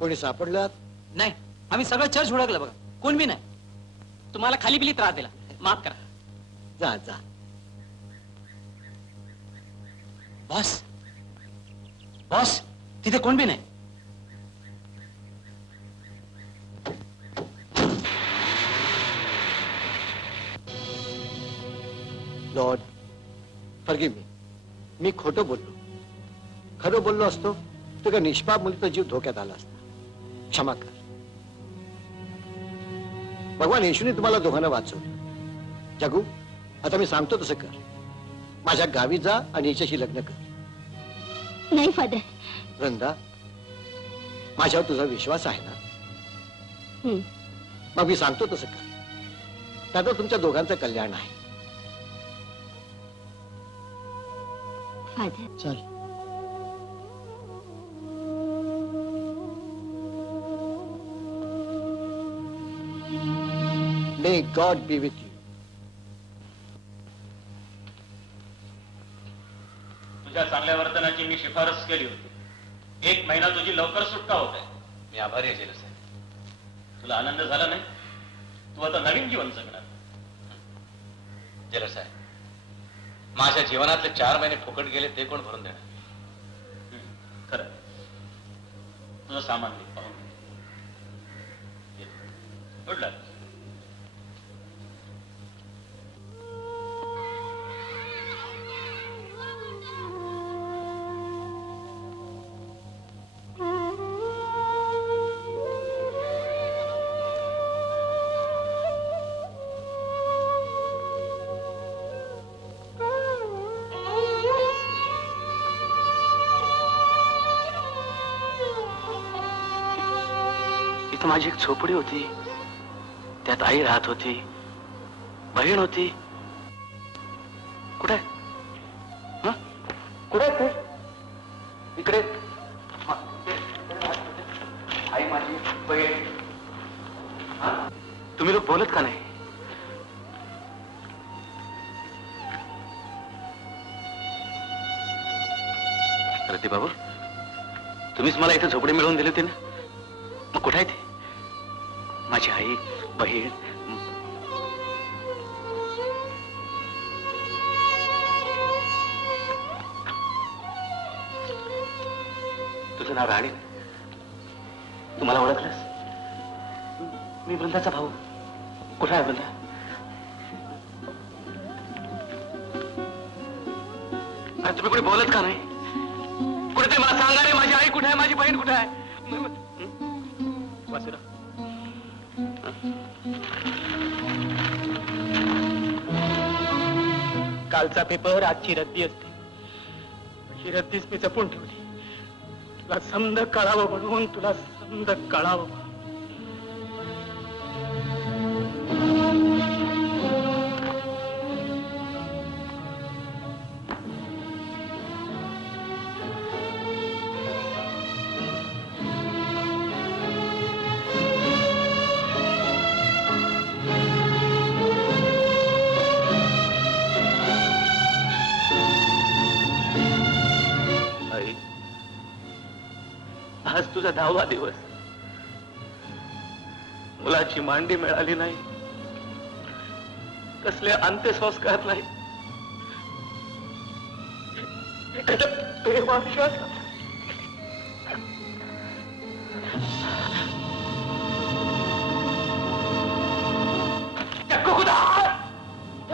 कोणी सापडलं? नाही, आम्ही सगळं चर्च हुडकलं बघा, कोण बी नाही. तुम्हाला खाली बिली त्रास दिला, माफ करा. जा जा. बॉस, बॉस, तिथे कोण बी नाही. Lord, forgive me. मी खोटं बोललो. खरं बोललो असतो तर निष्पाप मुलीचा जीव धोक्यात आला असता. क्षमा कर. भगवान येशूने तुम्हाला दोघांना वाचवलं. जगू, आता मी सांगतो तसं कर. माझ्या गावी जा आणि हिच्याशी लग्न कर. नाही फादर. वृंदा, माझ्यावर तुझा विश्वास आहे ना? मग मी सांगतो तसं कर. त्यात तुमच्या दोघांचं कल्याण आहे. चल. May God be with you. तुझ्या चांगल्या वर्तनाची मी शिफारस केली होती. 1 महिना तुझी लवकर सुटका होत आहे. मी आभारी आहे जेलर साहेब. तुला आनंद झाला नाही? तू आता नवीन जीवन जगणार. जेलर साहेब, माझ्या जीवनातले 4 महिने फुकट गेले ते कोण भरून देणार? खरं. तुझं सामान घे, पाहून. गुड लक. माझी एक झोपडी होती, त्यात आई राहत होती, बहीण होती. कुठे कुठे ते? इकडे. आई माझी बहीण. तुम्ही लोक बोलत का नाही? रती बाबू, तुम्हीच मला इथे झोपडी मिळवून दिली होती ना? मग कुठे आहे ती? माझी आई, बहीण. तुझं नाव राणी? तुम्हाला ओळखलंस? मी वृंदाचा भाऊ. कुठे आहे वृंदा? अरे तुम्ही कुठे बोलत का नाही? कुठेतरी मला सांगा रे, माझी आई कुठे आहे, माझी बहीण कुठे आहे? वासुराव, कालचा पेपर आजची रद्दी असते. ही रद्दीच मी जपून ठेवली. तुला समद कळावं म्हणून, तुला समद कळावं म्हणून. आज तुझा 10वा दिवस. मुलाची मांडी मिळाली नाही, कसले अंत्यसंस्कार नाही.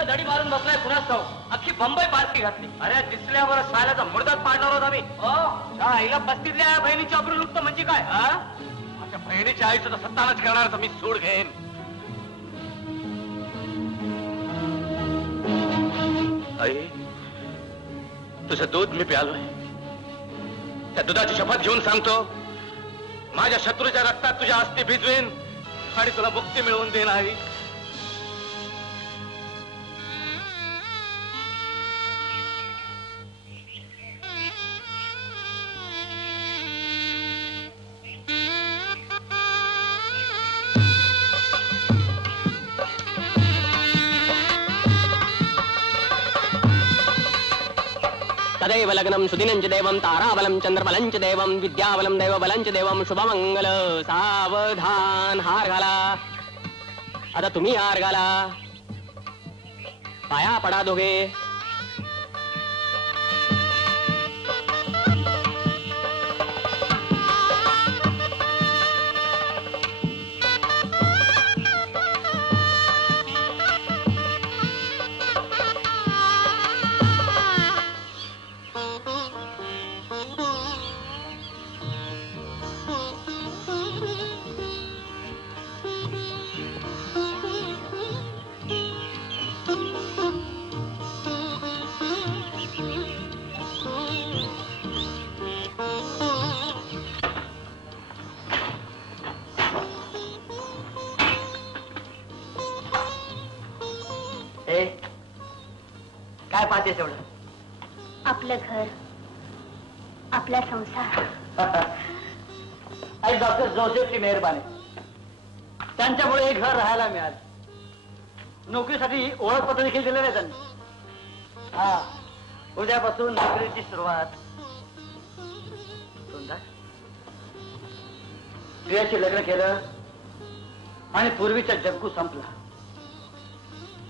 दडी मारून बसलाय कुणाच ठाऊ. अख्खी बंबई पार्टी घातली. अरे दिसल्यावर सायलाचा मुर्दाच पाडणार होता मी. आईला बस्तीतल्या बहिणीची अब्रू लुटतं म्हणजे काय? माझ्या बहिणीच्या आईचं तर सत्तानच करणार तर मी सूड घेईन. आई, तुझं दूध मी प्यालोय. त्या दुधाची शपथ घेऊन सांगतो, माझ्या शत्रूच्या रक्तात तुझ्या अस्थी भिजवीन आणि तुला मुक्ती मिळवून देईन. आई, तदैव लग्नं सुदिनं च देवं ताराबलं चंद्रबलं च देवं विद्याबलं दैवबलं च देवं शुभमंगल. सावधान. हार घाला. आता तुम्ही हार घाला. पाया पडा दोघे. काय पाहते तेवढं? आपलं घर, आपला संसार. आई डॉक्टर जोसेफची मेहरबानी. त्यांच्यामुळे हे घर राहायला मिळालं. नोकरीसाठी ओळखपत्र देखील दिलं नाही त्यांनी. उद्यापासून नोकरीची सुरुवात. सुंदर, प्रियाशी लग्न केलं आणि पूर्वीचा जग्गू संपला.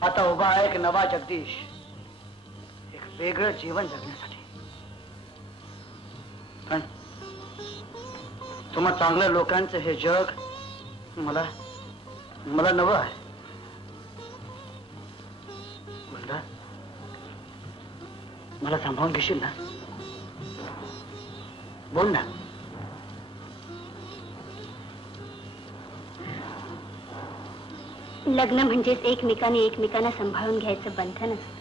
आता उभा आहे एक नवा जगदीश, एक वेगळं जीवन जगण्यासाठी. पण तुम्हा चांगल्या लोकांचं हे जग मला नवं आहे. वृंदा, मला सांभाळून घेशील ना? बोल ना. लग्न म्हणजेच एकमेकांना सांभाळून घ्यायचं बंधन असतं.